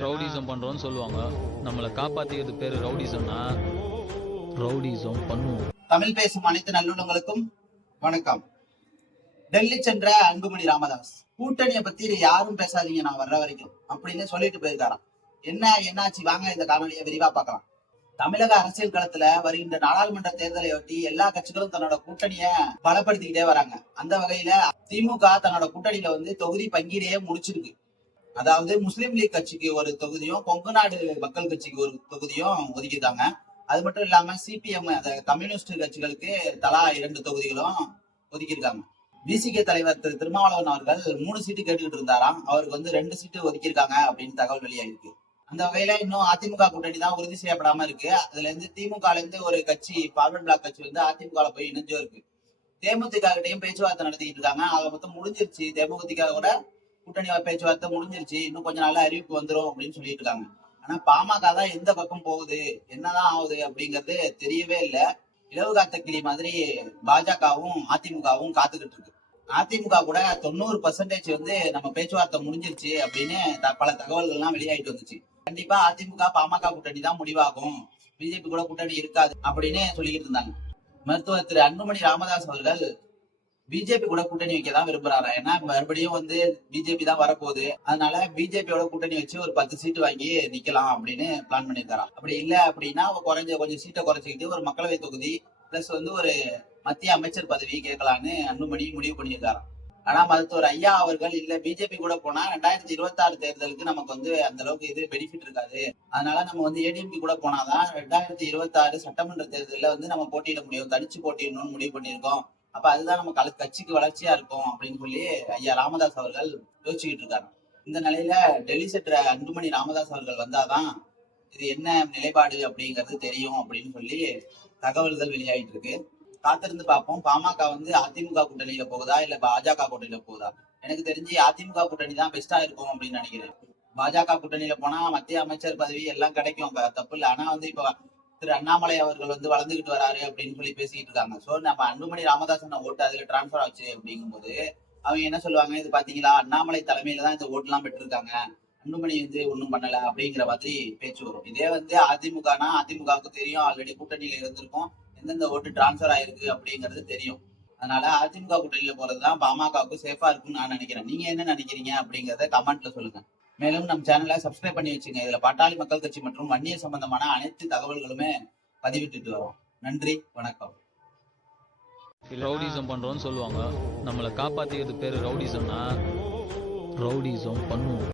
Rowdyism பண்றோம்னு சொல்லுவாங்க. நம்மளை காப்பாத்திக்கிறது பேரு ரவுடிசம்னா ரவுடிசம் பண்ணுவோம். தமிழ் பேசும் அனைத்து நல்லுள்ளங்களுக்கும் வணக்கம். டெல்லி சென்ற அன்புமணி ராமதாஸ் கூட்டணியை பத்தி யாரும் பேசாதீங்க நான் வர்ற வரைக்கும் அப்படின்னு சொல்லிட்டு போயிருக்காராம். என்ன என்னாச்சு? வாங்க இந்த காணொலியை விரிவா பார்க்கலாம். தமிழக அரசியல் களத்துல வருகின்ற நாடாளுமன்ற தேர்தலை ஒட்டி எல்லா கட்சிகளும் தன்னோட கூட்டணிய பலப்படுத்திக்கிட்டே வராங்க. அந்த வகையில திமுக தன்னோட கூட்டணியில வந்து தொகுதி பங்கீடையே முடிச்சிருக்கு. அதாவது முஸ்லீம் லீக் கட்சிக்கு ஒரு தொகுதியும் கொங்கு நாடு மக்கள் கட்சிக்கு ஒரு தொகுதியும் ஒதுக்கிட்டாங்க. அது மட்டும் இல்லாம சிபிஎம் அந்த கம்யூனிஸ்ட் கட்சிகளுக்கு தலா இரண்டு தொகுதிகளும் ஒதுக்கியிருக்காங்க. பிசிகே தலைவர் திரு திருமாவளவன் அவர்கள் மூணு சீட்டு கேட்டுக்கிட்டு இருந்தாராம். அவருக்கு வந்து ரெண்டு சீட்டு ஒதுக்கியிருக்காங்க அப்படின்னு தகவல் வெளியாயிருக்கு. அந்த வகையில இன்னும் அதிமுக கூட்டணி தான் உறுதி செய்யப்படாம இருக்கு. அதுல இருந்து திமுக இருந்து ஒரு கட்சி பார்வர்ட் பிளாக் கட்சி வந்து அதிமுக போய் இணைஞ்சும் இருக்கு. தேமுதிக கிட்டையும் பேச்சுவார்த்தை நடத்திட்டு இருக்காங்க. அதை மொத்தம் முடிஞ்சிருச்சு. தேமுதிக கூட கூட்டணி பேச்சுவார்த்தை முடிஞ்சிருச்சு. இன்னும் கொஞ்ச நாள்ல அறிவிப்பு வந்துரும் அப்படின்னு சொல்லிட்டு இருக்காங்க. ஆனா பாமக தான் எந்த பக்கம் போகுது என்னதான் ஆகுது அப்படிங்கறது தெரியவே இல்ல. இலவு காத்த கிளி மாதிரி பாஜகவும் அதிமுகவும் காத்துக்கிட்டு இருக்கு. அதிமுக கூட தொண்ணூறு பர்சன்டேஜ் வந்து நம்ம பேச்சுவார்த்தை முடிஞ்சிருச்சு அப்படின்னு பல தகவல்கள் எல்லாம் வெளியாயிட்டு வந்துச்சு. கண்டிப்பா அதிமுக பாமக கூட்டணி தான் முடிவாகும். பிஜேபி கூட கூட்டணி இருக்காது அப்படின்னு சொல்லிக்கிட்டு இருந்தாங்க. மருத்துவர் திரு அன்புமணி ராமதாஸ் அவர்கள் பிஜேபி கூட கூட்டணி வைக்க தான் விரும்புறாரு. ஏன்னா மறுபடியும் வந்து பிஜேபி தான் வரப்போகுது. அதனால பிஜேபியோட கூட்டணி வச்சு ஒரு பத்து சீட்டு வாங்கி நிக்கலாம் அப்படின்னு பிளான் பண்ணியிருக்காராம். அப்படி இல்ல அப்படின்னா குறைஞ்ச கொஞ்சம் சீட்டை குறைச்சிக்கிட்டு ஒரு மக்களவை தொகுதி பிளஸ் வந்து ஒரு மத்திய அமைச்சர் பதவி கேட்கலான்னு அன்புமணி முடிவு பண்ணியிருக்காராம். ஆனா மருத்துவர் ஐயா அவர்கள் இல்ல பிஜேபி கூட போனா ரெண்டாயிரத்தி இருபத்தி ஆறு தேர்தலுக்கு நமக்கு வந்து அந்த அளவுக்கு இது பெனிஃபிட் இருக்காது. அதனால நம்ம வந்து ஏடிஎம்பி கூட போனாதான் ரெண்டாயிரத்தி இருபத்தி ஆறு சட்டமன்ற தேர்தலில் வந்து நம்ம போட்டியிட முடியும். தனிச்சு போட்டியிடணும்னு முடிவு பண்ணியிருக்கோம். அப்ப அதுதான் நம்ம கல கட்சிக்கு வளர்ச்சியா இருக்கும் அப்படின்னு சொல்லி ஐயா ராமதாஸ் அவர்கள் யோசிச்சுக்கிட்டு இருக்காரு. இந்த நிலையில டெல்லி சென்ற அன்புமணி ராமதாஸ் அவர்கள் வந்தாதான் இது என்ன நிலைப்பாடு அப்படிங்கிறது தெரியும் அப்படின்னு சொல்லி தகவல்கள் வெளியாயிட்டு இருக்கு. காத்திருந்து பார்ப்போம். பாமக வந்து அதிமுக கூட்டணியில போகுதா இல்ல பாஜக கூட்டணியில போகுதா? எனக்கு தெரிஞ்சு அதிமுக கூட்டணி தான் பெஸ்டா இருக்கும் அப்படின்னு நினைக்கிறேன். பாஜக கூட்டணியில போனா மத்திய அமைச்சர் பதவி எல்லாம் கிடைக்கும். தப்பு இல்லை. ஆனா வந்து இப்ப திரு அண்ணாமலை அவர்கள் வந்து வளர்ந்துகிட்டு வராரு அப்படின்னு சொல்லி பேசிக்கிட்டு இருக்காங்க. சோ நம்ம அன்புமணி ராமதாசன் ஓட்டு அதுல டிரான்ஸ்பர் ஆச்சு அப்படிங்கும்போது அவங்க என்ன சொல்லுவாங்க? இது பாத்தீங்களா? அண்ணாமலை தலைமையில தான் இந்த ஓட்டு எல்லாம் பெற்றிருக்காங்க. அன்புமணி வந்து ஒண்ணும் பண்ணல அப்படிங்கிற மாதிரி பேச்சு வரும். இதே வந்து அதிமுகனா அதிமுகவுக்கு தெரியும். ஆல்ரெடி கூட்டணியில இருந்திருக்கும். எந்தெந்த ஓட்டு டிரான்ஸ்பர் ஆயிருக்கு அப்படிங்கிறது தெரியும். அதனால அதிமுக கூட்டணியில போறதுதான் பாமகவுக்கு சேஃபா இருக்கும்னு நான் நினைக்கிறேன். நீங்க என்ன நினைக்கிறீங்க அப்படிங்கறத கமெண்ட்ல சொல்லுங்க. மேலும் நம் சேனலை சப்ஸ்கிரைப் பண்ணி வச்சுங்க. இதுல பாட்டாளி மக்கள் கட்சி மற்றும் வன்னியர் சம்பந்தமான அனைத்து தகவல்களுமே பதிவிட்டுட்டு வரோம். நன்றி வணக்கம். ரவுடிசம் பண்றோம்னு சொல்லுவாங்க. நம்மளை காப்பாத்திக்கிறது பேரு ரவுடிசம்னா ரவுடிசம் பண்ணுவோம்.